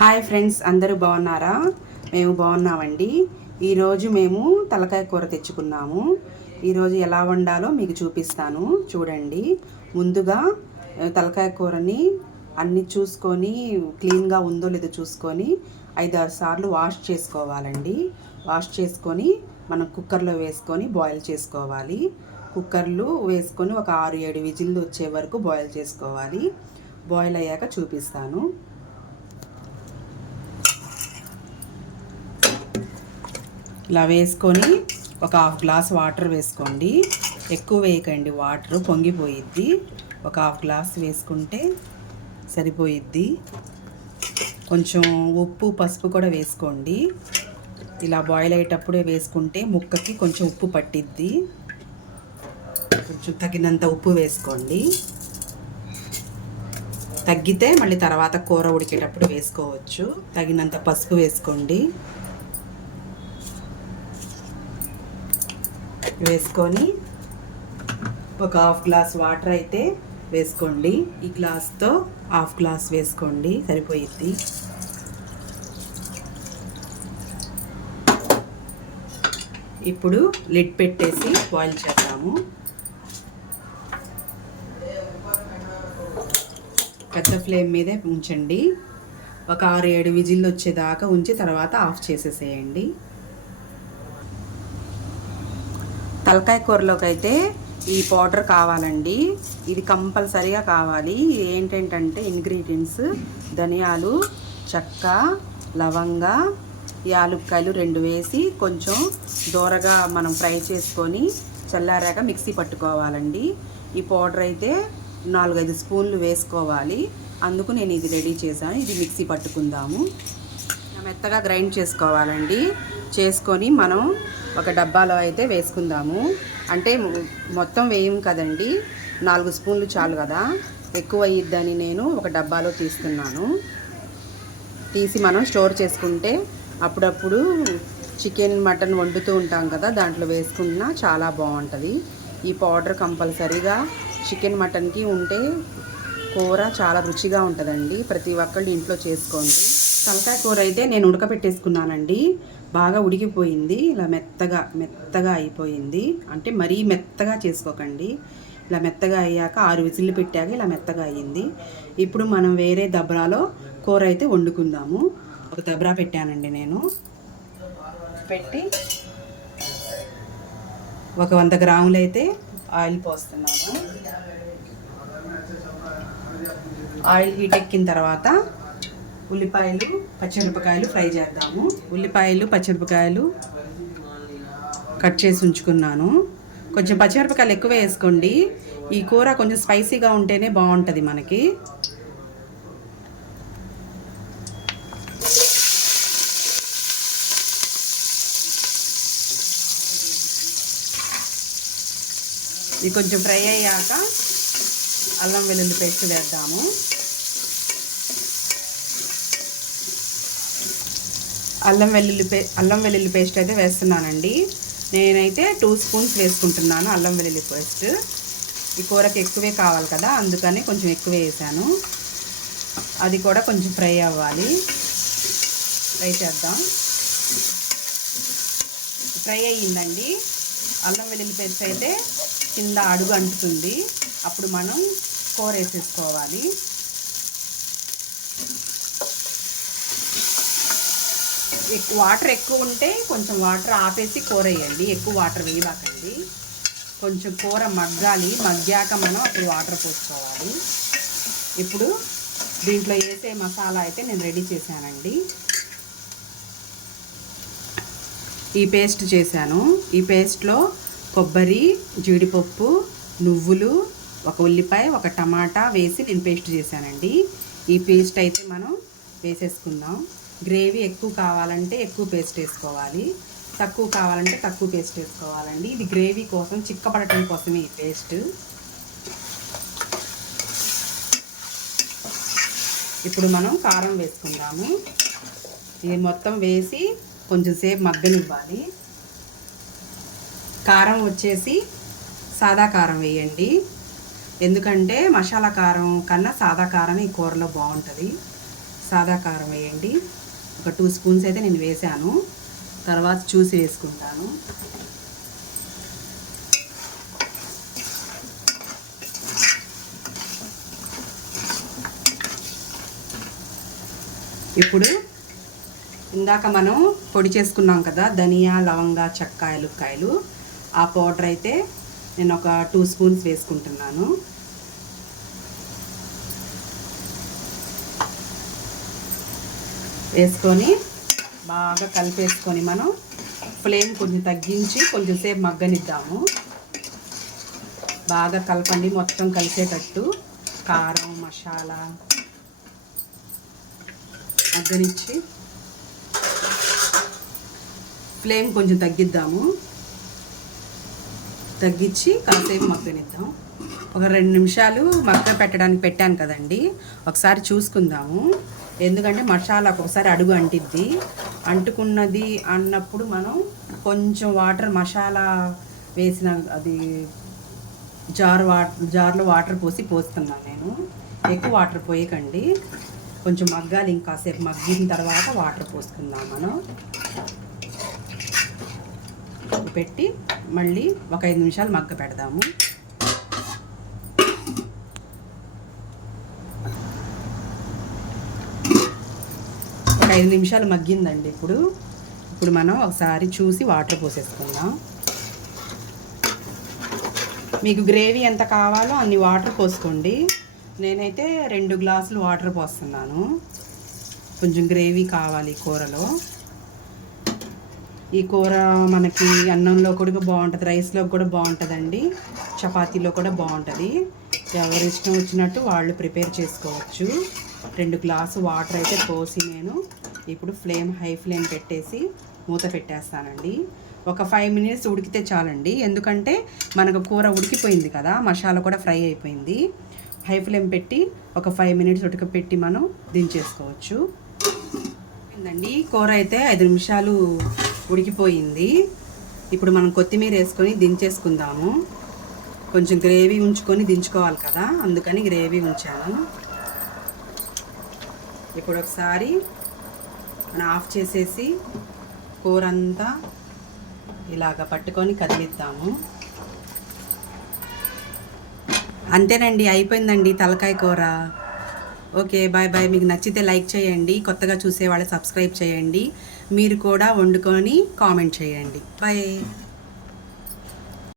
Hi friends, అందరూ బాగున్నారా? మేము బాగున్నామండి. ఈరోజు మేము తలకాయ కూర తెచ్చుకున్నాము. ఈరోజు ఎలా వండాలో మీకు చూపిస్తాను, చూడండి. ముందుగా తలకాయ కూరని అన్నీ చూసుకొని క్లీన్గా ఉందో లేదో చూసుకొని 5-6 సార్లు వాష్ చేసుకోవాలండి. వాష్ చేసుకొని మనం కుక్కర్లో వేసుకొని బాయిల్ చేసుకోవాలి. కుక్కర్లు వేసుకొని ఒక 6-7 విజిల్లు వచ్చే వరకు బాయిల్ చేసుకోవాలి. బాయిల్ అయ్యాక చూపిస్తాను. ఇలా వేసుకొని ఒక హాఫ్ గ్లాస్ వాటర్ వేసుకోండి. ఎక్కువ వేయకండి, వాటర్ పొంగిపోయిద్ది. ఒక హాఫ్ గ్లాస్ వేసుకుంటే సరిపోయిద్ది. కొంచెం ఉప్పు పసుపు కూడా వేసుకోండి. ఇలా బాయిల్ అయ్యేటప్పుడే వేసుకుంటే ముక్కకి కొంచెం ఉప్పు పట్టిద్ది. కొంచెం తగినంత ఉప్పు వేసుకోండి. తగ్గితే మళ్ళీ తర్వాత కూర ఉడికేటప్పుడు వేసుకోవచ్చు. తగినంత పసుపు వేసుకోండి. వేసుకొని ఒక హాఫ్ గ్లాస్ వాటర్ అయితే వేసుకోండి. ఈ గ్లాస్తో హాఫ్ గ్లాస్ వేసుకోండి, సరిపోయిద్ది. ఇప్పుడు లిడ్ పెట్టేసి బాయిల్ చేద్దాము. పెద్ద ఫ్లేమ్ మీదే ఉంచండి. ఒక 6-7 విజిల్లు వచ్చేదాకా ఉంచి తర్వాత ఆఫ్ చేసేసేయండి. తలకాయ కూరలోకి అయితే ఈ పౌడర్ కావాలండి. ఇది కంపల్సరీగా కావాలి. ఏంటంటే ఇంగ్రీడియంట్స్ ధనియాలు, చెక్క, లవంగ, యాలుక్కాయలు 2 వేసి కొంచెం దూరగా మనం ఫ్రై చేసుకొని చల్లారాక మిక్సీ పట్టుకోవాలండి. ఈ పౌడర్ అయితే 4-5 స్పూన్లు వేసుకోవాలి. అందుకు నేను ఇది రెడీ చేశాను. ఇది మిక్సీ పట్టుకుందాము. మెత్తగా గ్రైండ్ చేసుకోవాలండి. చేసుకొని మనం ఒక డబ్బాలో అయితే వేసుకుందాము. అంటే మొత్తం వేయం కదండి, 4 స్పూన్లు చాలు కదా. ఎక్కువ అయ్యిద్దని నేను ఒక డబ్బాలో తీస్తున్నాను. తీసి మనం స్టోర్ చేసుకుంటే అప్పుడప్పుడు చికెన్ మటన్ వండుతూ ఉంటాం కదా, దాంట్లో వేసుకున్నా చాలా బాగుంటుంది. ఈ పౌడర్ కంపల్సరీగా చికెన్ మటన్కి ఉంటే కూర చాలా రుచిగా ఉంటుందండి. ప్రతి ఒక్కళ్ళు ఇంట్లో చేసుకోండి. తలకాయ కూర అయితే నేను ఉడకపెట్టేసుకున్నానండి. బాగా ఉడికిపోయింది. ఇలా మెత్తగా అయిపోయింది. అంటే మరీ మెత్తగా చేసుకోకండి. ఇలా మెత్తగా అయ్యాక 6 విజిల్లు పెట్టాక ఇలా మెత్తగా అయ్యింది. ఇప్పుడు మనం వేరే దబ్రాలో కూర అయితే వండుకుందాము. ఒక దబ్రా పెట్టానండి నేను. పెట్టి ఒక 100 గ్రాములు అయితే ఆయిల్ పోస్తున్నాను. ఆయిల్ హీట్ ఎక్కిన తర్వాత ఉల్లిపాయలు, పచ్చిమిరపకాయలు ఫ్రై చేద్దాము. ఉల్లిపాయలు, పచ్చిమిరపకాయలు కట్ చేసి ఉంచుకున్నాను. కొంచెం పచ్చిమిరపకాయలు ఎక్కువ వేసుకోండి. ఈ కూర కొంచెం స్పైసీగా ఉంటేనే బాగుంటుంది మనకి. ఇది కొంచెం ఫ్రై అయ్యాక అల్లం వెల్లుల్లి పేస్ట్ వేద్దాము. అల్లం వెల్లుల్లి పేస్ట్ అయితే వేస్తున్నానండి. నేనైతే 2 స్పూన్స్ వేసుకుంటున్నాను అల్లం వెల్లుల్లి పేస్ట్. ఈ కూరకి ఎక్కువే కావాలి కదా, అందుకని కొంచెం ఎక్కువ వేసాను. అది కూడా కొంచెం ఫ్రై అవ్వాలి. ఫ్రై చేద్దాం. ఫ్రై అయ్యిందండి. అల్లం వెల్లుల్లి పేస్ట్ అయితే కింద అడుగు అంటుతుంది. అప్పుడు మనం కూర వేసేసుకోవాలి. వాటర్ ఎక్కువ ఉంటే కొంచెం వాటర్ ఆపేసి కూర వేయండి. ఎక్కువ వాటర్ వేయబాకండి. కొంచెం కూర మగ్గాలి. మగ్గాక మనం అప్పుడు వాటర్ పోసుకోవాలి. ఇప్పుడు దీంట్లో వేసే మసాలా అయితే నేను రెడీ చేశానండి. ఈ పేస్ట్ చేశాను. ఈ పేస్ట్లో కొబ్బరి, జీడిపప్పు, నువ్వులు, ఒక ఉల్లిపాయ, ఒక టమాటా వేసి నేను పేస్ట్ చేశానండి. ఈ పేస్ట్ అయితే మనం వేసేసుకుందాం. గ్రేవీ ఎక్కువ కావాలంటే ఎక్కువ పేస్ట్ వేసుకోవాలి, తక్కువ కావాలంటే తక్కువ పేస్ట్ వేసుకోవాలండి. ఇది గ్రేవీ కోసం, చిక్కపడటం కోసమే ఈ పేస్ట్. ఇప్పుడు మనం కారం వేసుకుందాము. ఇది మొత్తం వేసి కొంచెం సేపు మగ్గనివ్వాలి. కారం వచ్చేసి సాదా కారం వేయండి. ఎందుకంటే మసాలా కారం కన్నా సాదా కారం ఈ కూరలో బాగుంటుంది. సాదా కారం వేయండి. ఒక 2 స్పూన్స్ అయితే నేను వేసాను, తర్వాత చూసి వేసుకుంటాను. ఇప్పుడు ఇందాక మనం పొడి చేసుకున్నాం కదా ధనియా, లవంగా, చెక్క, యాలుక్కాయలు, ఆ పౌడర్ అయితే నేను ఒక 2 స్పూన్స్ వేసుకుంటున్నాను. వేసుకొని బాగా కలిపేసుకొని మనం ఫ్లేమ్ కొంచెం తగ్గించి కొంచెం సేపు మగ్గనిద్దాము. బాగా కలపండి మొత్తం కలిసేటట్టు. కారం, మసాలా మగ్గనిచ్చి ఫ్లేమ్ కొంచెం తగ్గిద్దాము. తగ్గించి కాసేపు మగ్గనిద్దాం. ఒక 2 నిమిషాలు మగ్గ పెట్టాను కదండి, ఒకసారి చూసుకుందాము. ఎందుకంటే మసాలా ఒక్కొక్కసారి అడుగు అంటిద్ది. అంటుకున్నది అన్నప్పుడు మనం కొంచెం వాటర్, మసాలా వేసిన అది జార్లో వాటర్ పోస్తున్నాను నేను. ఎక్కువ వాటర్ పోయకండి, కొంచెం మగ్గాలి. ఇంకాసేపు మగ్గిన తర్వాత వాటర్ పోసుకుందాం మనం. పెట్టి మళ్ళీ ఒక 5 నిమిషాలు మగ్గ పెడదాము. ఒక 5 నిమిషాలు మగ్గిందండి. ఇప్పుడు మనం ఒకసారి చూసి వాటర్ పోసేసుకుందాం. మీకు గ్రేవీ ఎంత కావాలో అన్ని వాటర్ పోసుకోండి. నేనైతే 2 గ్లాసులు వాటర్ పోస్తున్నాను. కొంచెం గ్రేవీ కావాలి కూరలో. ఈ కూర మనకి అన్నంలో కూడా బాగుంటుంది, రైస్లో కూడా బాగుంటుందండి, చపాతీలో కూడా బాగుంటుంది. ఎవరి ఇష్టం వచ్చినట్టు వాళ్ళు ప్రిపేర్ చేసుకోవచ్చు. 2 గ్లాసు వాటర్ అయితే పోసి నేను ఇప్పుడు హై ఫ్లేమ్ పెట్టేసి మూత పెట్టేస్తానండి. ఒక 5 మినిట్స్ ఉడికితే చాలండి, ఎందుకంటే మనకు కూర ఉడికిపోయింది కదా, మసాలా కూడా ఫ్రై అయిపోయింది. హై ఫ్లేమ్ పెట్టి ఒక 5 మినిట్స్ ఉడకపెట్టి మనం దించేసుకోవచ్చు. అండి కూర అయితే 5 నిమిషాలు ఉడికిపోయింది. ఇప్పుడు మనం కొత్తిమీర వేసుకొని దించేసుకుందాము. కొంచెం గ్రేవీ ఉంచుకొని దించుకోవాలి కదా, అందుకని గ్రేవీ ఉంచాను. ఇప్పుడు ఒకసారి మనం ఆఫ్ చేసేసి కూర అంతా ఇలాగ పట్టుకొని కదిలిద్దాము. అంతేనండి, అయిపోయిందండి తలకాయ కూర. Okay, bye bye. మీకు నచ్చితే లైక్ చేయండి, కొత్తగా చూసేవాళ్ళు సబ్స్క్రైబ్ చేయండి, మీరు కూడా వండుకొని కామెంట్ చేయండి. బాయ్.